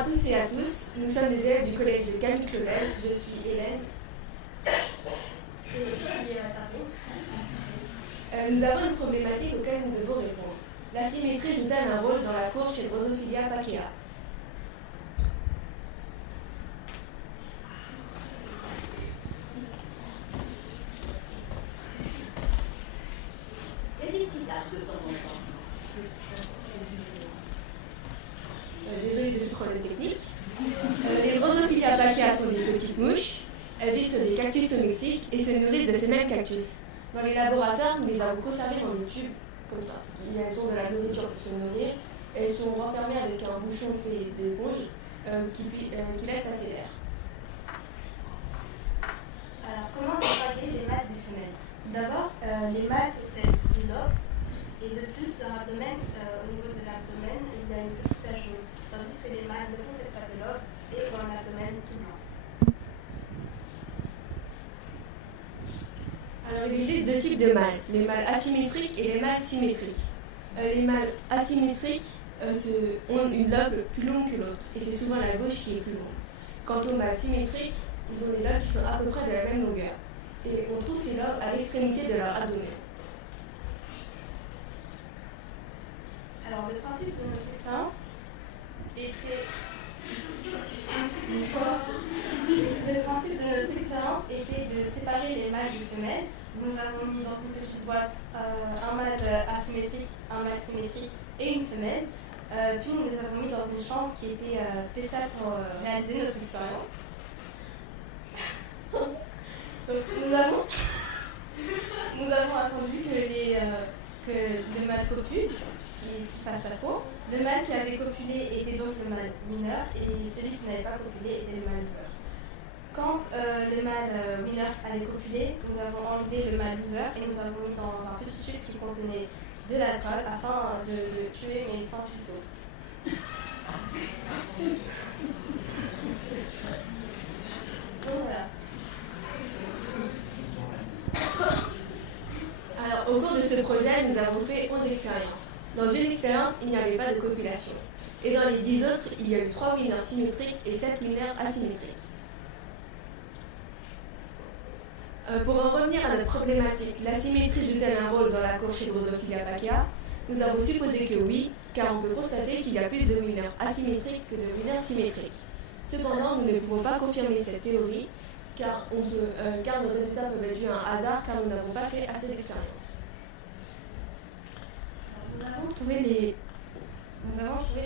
à toutes et à tous, nous sommes des élèves du collège de Camille Claudel. Je suis Hélène. Nous avons une problématique auquel nous devons répondre. La symétrie joue-t-elle un rôle dans la courbe chez Drosophila pacea? De temps en temps. Désolée de ce problème technique. Les Drosophila pacea sont des petites mouches. Elles vivent sur des cactus au Mexique et se nourrissent de ces mêmes cactus. Dans les laboratoires, nous les avons conservées dans des tubes comme ça. Elles ont de la nourriture pour se nourrir. Elles sont renfermées avec un bouchon fait d'éponge qui laisse passer l'air. Alors, comment distinguer les mâles des femelles? D'abord, les mâles possèdent des lobes. Et de plus, leur abdomen, au niveau de l'abdomen, il y a une petite tache jaune, tandis que les mâles ne possèdent pas de lobe et ont un abdomen tout blanc. Alors, il existe deux types de mâles, les mâles asymétriques et les mâles symétriques. Les mâles asymétriques ont une lobe plus longue que l'autre, et c'est souvent la gauche qui est plus longue. Quant aux mâles symétriques, ils ont des lobes qui sont à peu près de la même longueur, et on trouve ces lobes à l'extrémité de leur abdomen. Alors, le principe de notre expérience était de séparer les mâles des femelles. Nous avons mis dans une petite boîte un mâle asymétrique, un mâle symétrique et une femelle. Puis nous les avons mis dans une chambre qui était spéciale pour réaliser notre expérience. Donc, nous avons attendu que le mâle copule, qui fasse la peau. Le mâle qui avait copulé était donc le mâle mineur et celui qui n'avait pas copulé était le mâle loser. Quand le mâle mineur avait copulé, nous avons enlevé le mâle loser et nous avons mis dans un petit tube qui contenait de l'alcool afin de le tuer mais sans qu'il sauve. Donc voilà. Alors, au cours de ce projet, nous avons fait 11 expériences. Dans une expérience, il n'y avait pas de copulation. Et dans les 10 autres, il y a eu 3 winners symétriques et 7 winners asymétriques. Pour en revenir à notre problématique, la symétrie joue-t-elle un rôle dans la courbe chez Drosophila pacea? Nous avons supposé que oui, car on peut constater qu'il y a plus de winners asymétriques que de winners symétriques. Cependant, nous ne pouvons pas confirmer cette théorie, car nos résultats peuvent être dus à un hasard, car nous n'avons pas fait assez d'expériences. Nous avons trouvé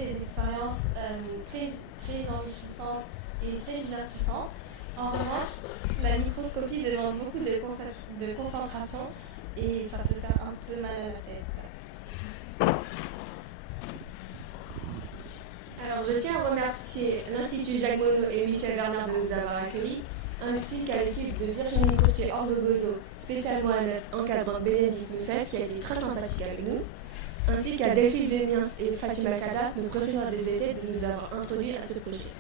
les expériences très enrichissantes et très divertissantes. En revanche, la microscopie demande beaucoup de concentration et ça peut faire un peu mal à la tête. Alors, je tiens à remercier l'Institut Jacques Monod et Michel Bernard de nous avoir accueillis, ainsi qu'à l'équipe de Virginie Courtier-Orgogozo, spécialement encadrant Bénédicte Lefebvre, qui a été très sympathique avec nous, ainsi qu'à Delphine Véniens et Fatima Kada, nos professeurs des SVT, de nous avoir introduits à ce projet.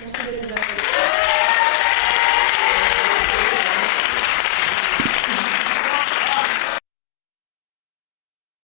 Merci de nous avoir accueillis.